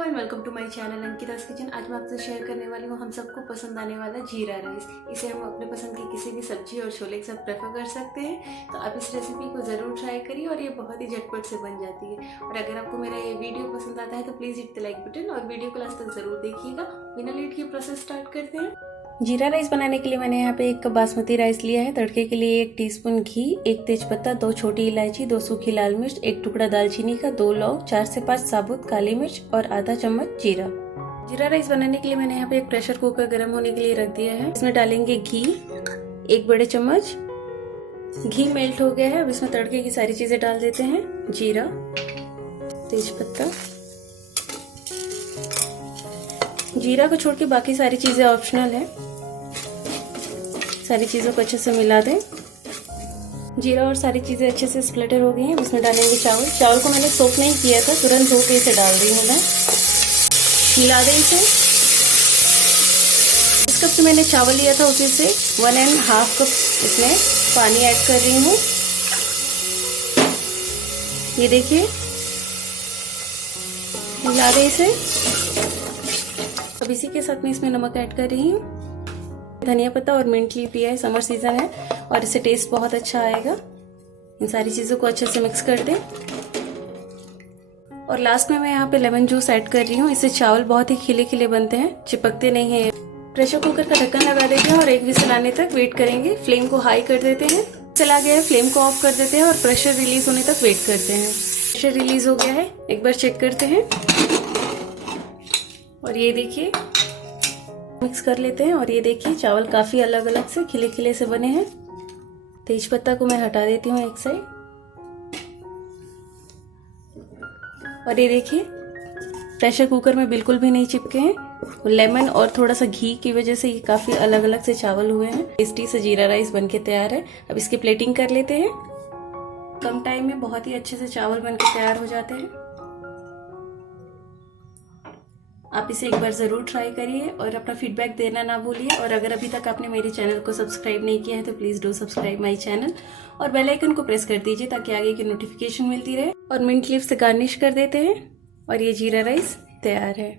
Hello and welcome to my channel Ankita's kitchen. आज मैं आपसे शेयर करने वाली हूँ हम सबको पसंद आने वाला जीरा राइस। इसे हम अपने पसंद की किसी भी सब्जी और छोले के साथ प्रेफर कर सकते हैं। तो आप इस रेसिपी को ज़रूर ट्राई करिए और ये बहुत ही झटपट से बन जाती है। और अगर आपको मेरा ये वीडियो पसंद आता है तो please hit the like button और वीडियो को लास्ट तक ज़रूर देखिएगा। बिना लेट की प्रोसेस स्टार्ट करते हैं। जीरा राइस बनाने के लिए मैंने यहाँ पे 1 कप बासमती राइस लिया है। तड़के के लिए 1 टीस्पून घी, 1 तेजपत्ता, 2 छोटी इलायची, 2 सूखी लाल मिर्च, 1 टुकड़ा दालचीनी का, 2 लौंग, 4 से 5 साबुत काली मिर्च और आधा चम्मच जीरा। जीरा राइस बनाने के लिए मैंने यहाँ पे एक प्रेशर कुकर गर्म होने के लिए रख दिया है। इसमें डालेंगे घी 1 बड़े चम्मच। घी मेल्ट हो गया है। अब इसमें तड़के की सारी चीजें डाल देते हैं। जीरा, तेजपत्ता, जीरा को छोड़ के बाकी सारी चीजें ऑप्शनल है। सारी चीजों को अच्छे से मिला दें। जीरा और सारी चीजें अच्छे से स्प्लिटर हो गई हैं। इसमें डालेंगे चावल। चावल को मैंने सोक नहीं किया था, तुरंत धो के इसे डाल रही हूँ मैं। मिला दें इसे। इस कप से मैंने चावल लिया था उसी से 1.5 कप इसमें पानी ऐड कर रही हूँ। ये देखिए, मिला दें इसे। अब इसी के साथ में इसमें नमक ऐड कर रही हूँ। धनिया पत्ता और मिंट लीफ लिया है, समर सीजन है और इससे टेस्ट बहुत अच्छा आएगा। इन सारी चीजों को अच्छे से मिक्स कर दें। और लास्ट में मैं यहाँ पे लेमन जूस ऐड कर रही हूँ। इससे चावल बहुत ही खिले खिले बनते हैं, चिपकते नहीं है। प्रेशर कुकर का ढक्कन लगा देते हैं और 1 विसल आने तक वेट करेंगे। फ्लेम को हाई कर देते हैं। चला गया है, फ्लेम को ऑफ कर देते हैं और प्रेशर रिलीज होने तक वेट करते हैं। प्रेशर रिलीज हो गया है, एक बार चेक करते हैं। और ये देखिए, मिक्स कर लेते हैं। और ये देखिए, चावल काफी अलग अलग से खिले खिले से बने हैं। तेजपत्ता को मैं हटा देती हूँ एक साइड। और ये देखिए, प्रेशर कुकर में बिल्कुल भी नहीं चिपके हैं। लेमन और थोड़ा सा घी की वजह से ये काफी अलग अलग से चावल हुए हैं। टेस्टी से जीरा राइस बनके तैयार है। अब इसकी प्लेटिंग कर लेते हैं। कम टाइम में बहुत ही अच्छे से चावल बनके तैयार हो जाते हैं। आप इसे एक बार ज़रूर ट्राई करिए और अपना फीडबैक देना ना भूलिए। और अगर अभी तक आपने मेरे चैनल को सब्सक्राइब नहीं किया है तो please do subscribe my channel और बेल आइकन को प्रेस कर दीजिए ताकि आगे की नोटिफिकेशन मिलती रहे। और मिंट लीफ से गार्निश कर देते हैं और ये जीरा राइस तैयार है।